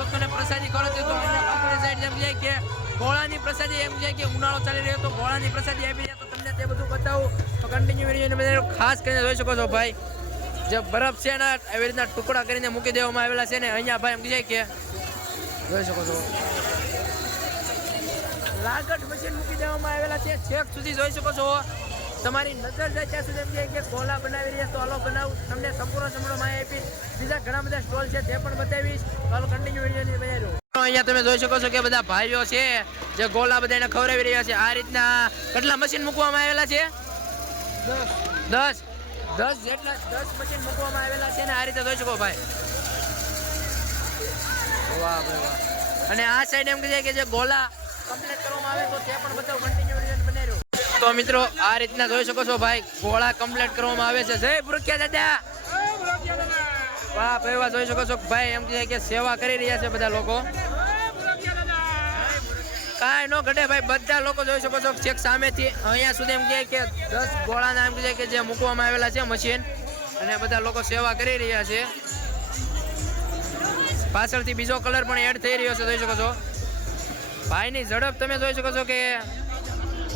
ભક્તોને પ્રસાદી કરો છો તો અહીંયા સાઈડ એમ કહે કે ગોળાની પ્રસાદી એમ છે કે ઉનાળો ચાલી રહ્યો તો ગોળાની પ્રસાદી આપી રહ્યા તો તમને તે બધું બતાવું. તો કન્ટિન્યુ વિડીયોને બધા ખાસ કરીને જોઈ શકો છો ભાઈ, જે બરફ છે ને એવી રીતના ટુકડા કરીને મૂકી દેવામાં આવેલા છે ને અહીંયા ભાઈ એમ કહે કે જોઈ શકો છો. લાગટ મશીન મૂકી દેવામાં આવેલા છે. છેક સુધી જોઈ શકો છો. તમારી નજર જાય ત્યાં સુધી એમ કહે કે ગોલા બનાવી રહ્યા તો હાલો બનાવું. તમને સંપૂર્ણ સંપૂર્ણ માહિતી આપી બીજા ઘણા બધા સ્ટોલ છે તે પણ બતાવીશ. હાલો કન્ટિન્યુ વિડીયોની બજાર અહીંયા તમે જોઈ શકો છો કે બધા ભાઈઓ છે જે ગોલા બધાને ખવડાવી રહ્યા છે. આ રીતના કેટલા મશીન મૂકવામાં આવેલા છે? દસ. દસ? જેટલા દસ મશીન મૂકવામાં આવેલા છે ને આ રીતે જોઈ શકો ભાઈ. વાહ ભાઈ વાહ. અને આ સાઈડ એમ કહે કે જે ગોલા કમ્પ્લીટ કરવામાં આવે તો તે પણ બધા કન્ટિન્યુ તો મિત્રો, આ રીતના જોઈ શકો છો ભાઈ, ગોળા કમ્પ્લીટ કરવામાં આવે છે. જય પુરખ્યા દાદા! વાહ ભાઈ વાહ જોઈ શકો છો ભાઈ, એમ કહે કે સેવા કરી રહ્યા છે બધા લોકો. કાંઈ નો ઘટે ભાઈ, બધા લોકો જોઈ શકો છો ચેક સામેથી અહીંયા સુધી એમ કહે કે દસ ગોળાના એમ કહે કે જે મૂકવામાં આવેલા છે મશીન અને બધા લોકો સેવા કરી રહ્યા છે. પાછળથી બીજો કલર પણ એડ થઈ રહ્યો છે, જોઈ શકો છો. ભાઈની ઝડપ તમે જોઈ શકો છો કે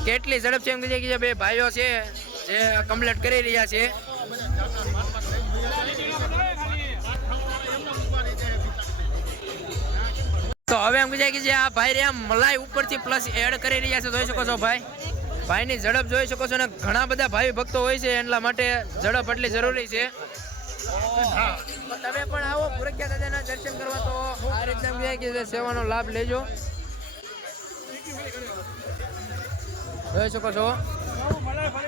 કેટલી ઝડપ છે એમ કહી કે બે ભાઈઓ છે, જે કમ્પ્લેટ કરી રહ્યા છે. તો હવે એમ કહી જે આ ભાઈ રહ્યા, મલાઈ ઉપરથી પ્લસ એડ કરી રહ્યા છે, જોઈ શકો છો ભાઈ. ભાઈની ઝડપ જોઈ શકો છો ને ઘણા બધા ભાઈ ભક્તો હોય છે એટલા માટે ઝડપ એટલી જરૂરી છે. તમે પણ આવો પુરખ્યા દાદાના દર્શન કરવા, તો આ રીતના કે સેવાનો લાભ લેજો. જોઈ શકો છો.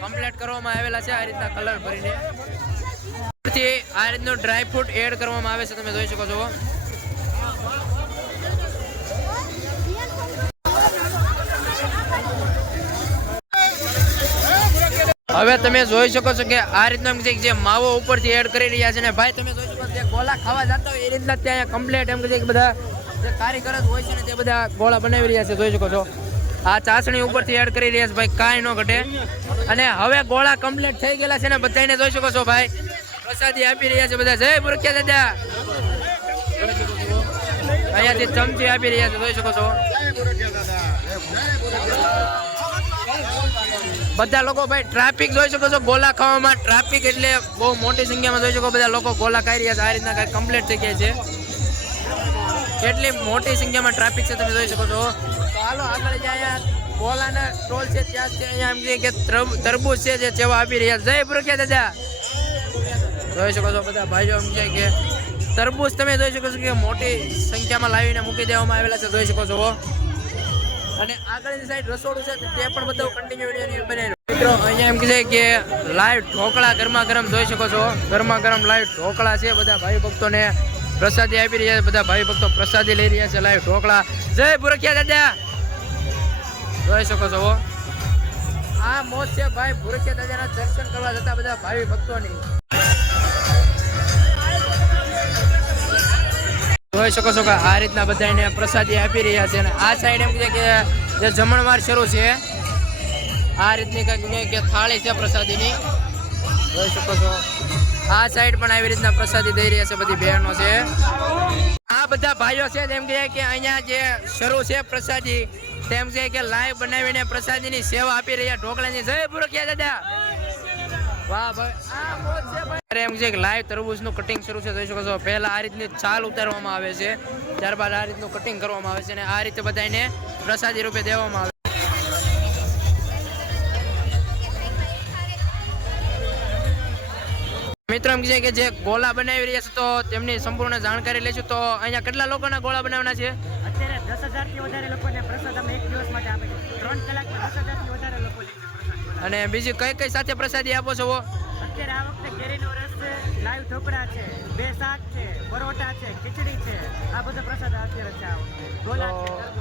કમ્પ્લીટ કરવામાં આવેલા છે આ રીતના કલર ભરીને. આ રીતનો ડ્રાય ફ્રૂટ એડ કરવામાં આવે છે, તમે જોઈ શકો છો. હવે તમે જોઈ શકો છો કે આ રીતના જે માવો ઉપરથી એડ કરી રહ્યા છે ને ભાઈ, તમે જોઈ શકો છો ગોલા ખાવા જતા હોય એ રીતના ત્યાં કમ્પ્લેટ એમ કે બધા જે કારીગર હોય છે ને તે બધા ગોળા બનાવી રહ્યા છે, જોઈ શકો છો. આ ચાસણી ઉપરથી એડ કરી રહ્યા છે ભાઈ, કાંઈ ન ઘટે. અને હવે ગોળા કમ્પ્લીટ થઈ ગયેલા છે ને બધાને જોઈ શકો છો ભાઈ. પ્રસાદી આપી રહ્યા છે બધા. જય પુરખ્યા દાદા. અહીંયાથી ચમચી આપી રહ્યા છે, જોઈ શકો છો. બધા લોકો ભાઈ ટ્રાફિક જોઈ શકો છો. ગોલા ખાવામાં ટ્રાફિક એટલે બહુ મોટી સંખ્યામાં જોઈ શકો બધા લોકો ગોલા ખાઈ રહ્યા છે. આ રીતના કાંઈ કમ્પ્લીટ જગ્યાએ છે. કેટલી મોટી સંખ્યામાં ટ્રાફિક છે તમે જોઈ શકો છો. હાલો, આગળ જાય ગોલાના સ્ટોલ છે, ત્યાં છે, અહીંયા એમ કે તરબૂજ છે જે સેવા આપી રહ્યા જય પુરખ્યા દાદા. જોઈ શકો છો બધા ભાઈઓ એમ છે કે તરબૂચ તમે જોઈ શકો છો કે મોટી સંખ્યામાં લાવીને મૂકી દેવામાં આવેલા છે. જોઈ શકો છો અને આગળની સાઈડ રસોડું છે, તે પણ બધું કન્ટિન્યુ વિડીયોની બનાવી મિત્રો, અહીંયા એમ કહે કે લાઈવ ઢોકળા ગરમા ગરમ જોઈ શકો છો. ગરમા ગરમ લાઈવ ઢોકળા છે. બધા ભાઈ ભક્તોને પ્રસાદી આપી રહ્યા છે. બધા ભાઈ ભક્તો પ્રસાદી લઈ રહ્યા છે લાઈવ ઢોકળા. જય ભુરખિયા દાદા. જોઈ શકો છો. આ મોજ છે ભાઈ ભૂરખિયા દાદાના દર્શન કરવા જતા બધા ભાઈ ભક્તોની. જોઈ શકો છો કે આ રીતના બધાને પ્રસાદી આપી રહ્યા છે અને આ સાઈડ એમ કે જે જમણવાર શરૂ છે, આ રીતની કંઈક કે થાળી છે પ્રસાદીની. જોઈ શકો છો. આ સાઈડ પણ આવી રીતના પ્રસાદી દઈ રહ્યા છે બધી બહેનો છે. આ બધા ભાઈઓ છે એમ કહે કે અહીંયા જે શરૂ છે પ્રસાદી તેમ છે કે લાઈવ બનાવીને પ્રસાદીની સેવા આપી રહ્યા ઢોકળાની. જય કે દાદા? વાહ ભાઈ. એમ છે કે લાઈવ તરબૂચનું કટિંગ શરૂ છે, જોઈ શકો છો. પહેલા આ રીતની છાલ ઉતારવામાં આવે છે, ત્યારબાદ આ રીતનું કટિંગ કરવામાં આવે છે અને આ રીતે બધાને પ્રસાદી રૂપે દેવામાં આવે મિત્રો એમ છે કે જે ગોલા બનાવી રહ્યા છે, તો તેમની સંપૂર્ણ જાણકારી લઈશું. તો અહીંયા કેટલા લોકોના ગોળા બનાવવાના છે? અત્યારે દસ હજારથી વધારે લોકોને પ્રસાદ અમે એક દિવસ માટે આપે છે. ત્રણ કલાકમાં દસ હજારથી વધારે લોકો લે છે અને બીજી કઈ કઈ સાથે પ્રસાદી આપો છો અત્યારે આ વખતે કેરીનો રસ છે લાઈવ ઢોકળા છે બે શાક છે પરોઠા છે ખીચડી છે આ બધો પ્રસાદ અત્યારે છે આ વખતે.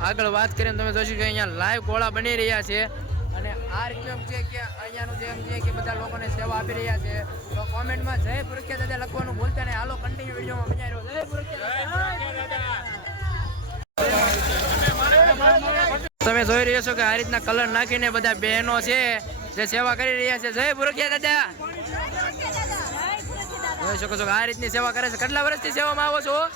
આગળ વાત કરીએ તમે જોશો કે અહીંયા લાઈવ ગોળા બની રહ્યા છે અને આ રીતનું છે કે અહીંયાનું જે એમ છે કે બધા લોકોને સેવા આપી રહ્યા છે. તો કોમેન્ટમાં જય પુરખ્યા દાદા લખવાનું બોલતા ને હાલો કન્ટિન્યુ વિડીયોમાં મજા રહ્યો જય પુરખ્યા તમે જોઈ રહ્યા છો કે આ રીતના કલર નાખીને બધા બહેનો છે જે સેવા કરી રહ્યા છે. જય ભુરખિયા દાદા. જોઈ શકો છો આ રીતની સેવા કરે છે. કેટલા વર્ષથી સેવામાં આવો છો?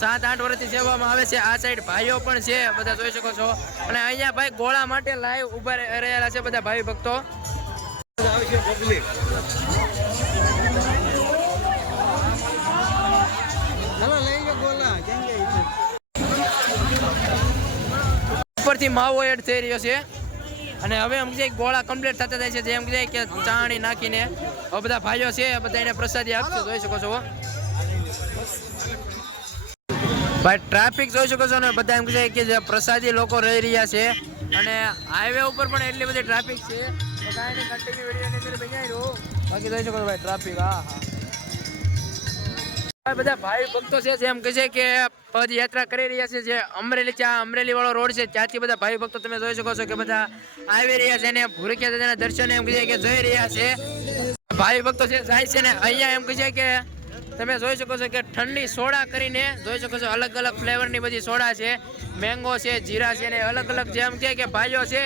સાત આઠ વર્ષથી સેવામાં આવે છે. આ સાઈડ ભાઈઓ પણ છે. બધા જોઈ શકો છો. અને અહીંયા ભાઈ ગોળા માટે લાઈવ ઊભા રહે- રહેલા છે બધા ભાઈ ભક્તો. હાલો ઉપરથી માવો એડ થઈ રહ્યો છે. અને હવે એમ છે ગોળા કમ્પ્લીટ થતા જાય છે. જેમ કે કે ચાણી નાખીને હવે બધા ભાઈઓ છે બધા એને પ્રસાદી આપશે. જોઈ શકો છો. ભાઈ ટ્રાફિક જોઈ શકો છો ને? બધા એમ કહે કે જે પ્રસાદી લોકો રહી રહ્યા છે. અને હાઈવે ઉપર પણ એટલી બધી ટ્રાફિક છે. બાકી જોઈ શકો છો ભાઈ ટ્રાફિક હા હા. બધા ભાઈ ભક્તો છે, જેમ કહે છે કે પદયાત્રા કરી રહ્યા છે, જે અમરેલી ત્યાં અમરેલી વાળો રોડ છે. ત્યાંથી બધા ભાઈ ભક્તો તમે જોઈ શકો છો કે બધા આવી રહ્યા છે ને ભૂરકિયા દાદાના દર્શન એમ કહે કે જઈ રહ્યા છે. ભાઈ ભક્તો છે જાય છે ને અહીંયા એમ કહે કે તમે જોઈ શકો છો કે ઠંડી સોડા કરીને જોઈ શકો છો અલગ અલગ ફ્લેવરની બધી સોડા છે. મેંગો છે, જીરા છે ને અલગ અલગ જેમ કે કે ભાઈઓ છે,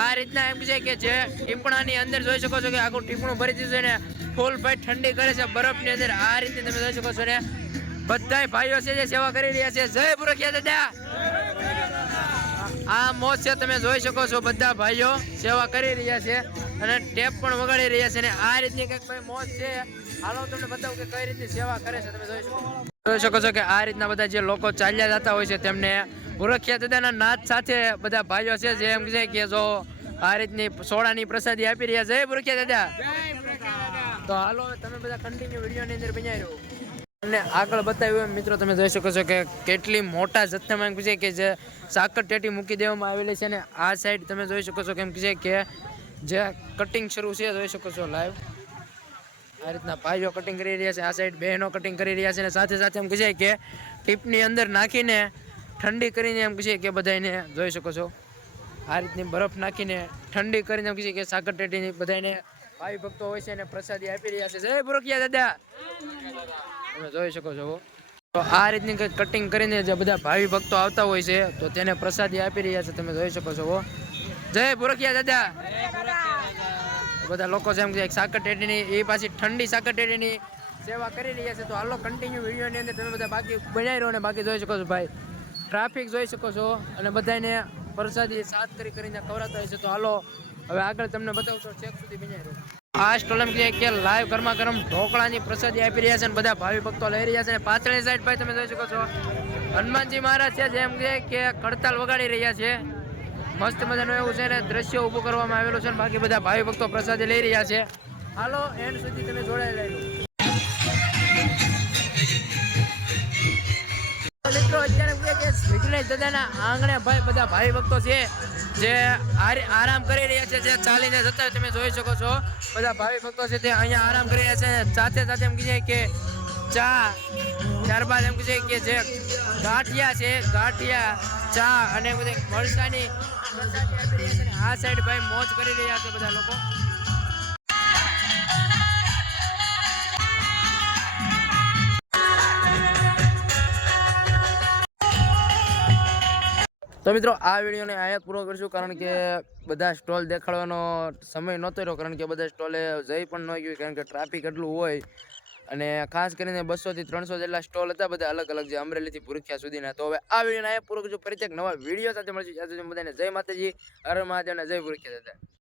આ રીતના એમ છે કે જે ટીપણાની અંદર જોઈ શકો છો કે આખું ટીપણું ભરી દીધું છે ને ફૂલ ભાઈ ઠંડી કરે છે, બરફની અંદર આ રીતે તમે જોઈ શકો છો ને બધાય ભાઈઓ છે જે સેવા કરી રહ્યા છે. જય પુરખિયા દાદા. આ મોજ છે તમે જોઈ શકો છો બધા ભાઈઓ સેવા કરી રહ્યા છે અને ટેપ પણ વગાડી રહ્યા છે અને આ રીતની કંઈક ભાઈ મોજ છે. હાલો તમને બતાવું કે કઈ રીતની સેવા કરે છે તમે જોઈ શકો જોઈ શકો છો કે આ રીતના બધા જે લોકો ચાલ્યા જતા હોય છે તેમને પુરખિયા દાદાના નાદ સાથે બધા ભાઈઓ છે જે એમ છે કે જો આ રીતની સોડાની પ્રસાદી આપી રહ્યા જય પુરખિયા દાદા. તો હાલો તમે બધા કન્ટિન્યુ વિડીયોની અંદર બનાવી રહ્યો અને આગળ બતાવ્યું એમ, મિત્રો, તમે જોઈ શકો છો કે કેટલી મોટા જથ્થામાં એમ છે કે જે સાકર ટેટી મૂકી દેવામાં આવેલી છે ને આ સાઈડ તમે જોઈ શકો છો કેમ છે કે જે કટિંગ શરૂ છે, જોઈ શકો છો લાઈવ આ રીતના ભાઈઓ કટિંગ કરી રહ્યા છે, આ સાઈડ બહેનો કટિંગ કરી રહ્યા છે અને સાથે સાથે એમ કહે કે ટીપની અંદર નાખીને ઠંડી કરીને એમ કહે કે બધાને જોઈ શકો છો. આ રીતની બરફ નાખીને ઠંડી કરીને એમ કહે કે સાકર ટેટીની બધાને ભાઈ ભક્તો હોય છે અને પ્રસાદી આપી રહ્યા છે. જય પુરખિયા દાદા! તમે જોઈ શકો છો. તો આ રીતની કંઈક કટિંગ કરીને જે બધા ભાવિ ભક્તો આવતા હોય છે, તો તેને પ્રસાદી આપી રહ્યા છે, તમે જોઈ શકો છો જય પુરખિયા દાદા. બધા લોકો જેમ કે સાકર ટેટીની એ પાછી ઠંડી સાકર ટેટીની સેવા કરી રહ્યા છે, તો હાલો કન્ટિન્યુ વિડીયોની અંદર તમે બધા બાકી બનાવી રહ્યો અને બાકી જોઈ શકો છો ભાઈ. ટ્રાફિક જોઈ શકો છો અને બધાને પ્રસાદી સાત કરી કરીને ખવડાતા હોય છે, તો હાલો હવે આગળ તમને બતાવું તો છેક સુધી બનાવી રહ્યો. આ સ્ટોલ એમ કહે કે લાઈવ ગરમા ગરમ ઢોકળાની પ્રસાદી આપી રહ્યા છે અને બધા ભાવિ ભક્તો લઈ રહ્યા છે અને પાછળની સાઈડ ભાઈ તમે જોઈ શકો છો. હનુમાનજી મહારાજ છે જેમ કે કે કડતાલ વગાડી રહ્યા છે. મસ્ત મજાનું એવું છે ને દ્રશ્ય ઊભું કરવામાં આવેલું છે અને બાકી બધા ભાવિ ભક્તો પ્રસાદી લઈ રહ્યા છે. હાલો એન્ડ સુધી તમે જોડાઈ લો મિત્રો, અત્યારે વિઘ્નેશ દાદાના આંગણે ભાઈ બધા ભાઈ ભક્તો છે જે આરે- આરામ કરી રહ્યા છે, જે ચાલીને જતા તમે જોઈ શકો છો. બધા ભાઈ ભક્તો છે તે અહીંયા આરામ કરી રહ્યા છે સાથે સાથે એમ કહે કે ચા, ત્યારબાદ એમ કહે કે જે ગાંઠિયા છે, ગાંઠિયા, ચા અને બધી અને આ સાઈડ ભાઈ મોજ કરી રહ્યા છે બધા લોકો. તો મિત્રો, આ વિડીયોને અહીંયા પૂરો કરશું કારણ કે બધા સ્ટોલ દેખાડવાનો સમય નહોતો રહ્યો, કારણ કે બધા સ્ટોલે જઈ પણ ન ગયું, કારણ કે ટ્રાફિક એટલું હોય. અને ખાસ કરીને બસોથી ત્રણસો જેટલા સ્ટોલ હતા, બધા અલગ અલગ જે અમરેલીથી પુરખિયા સુધીના. તો હવે આ વિડીયોને અહીંયા પૂરો કરશું. ફરી એક નવા વીડિયો સાથે મળશું. જય માતાજી, હર મહાદેવ અને જય પુરખિયા દાદા.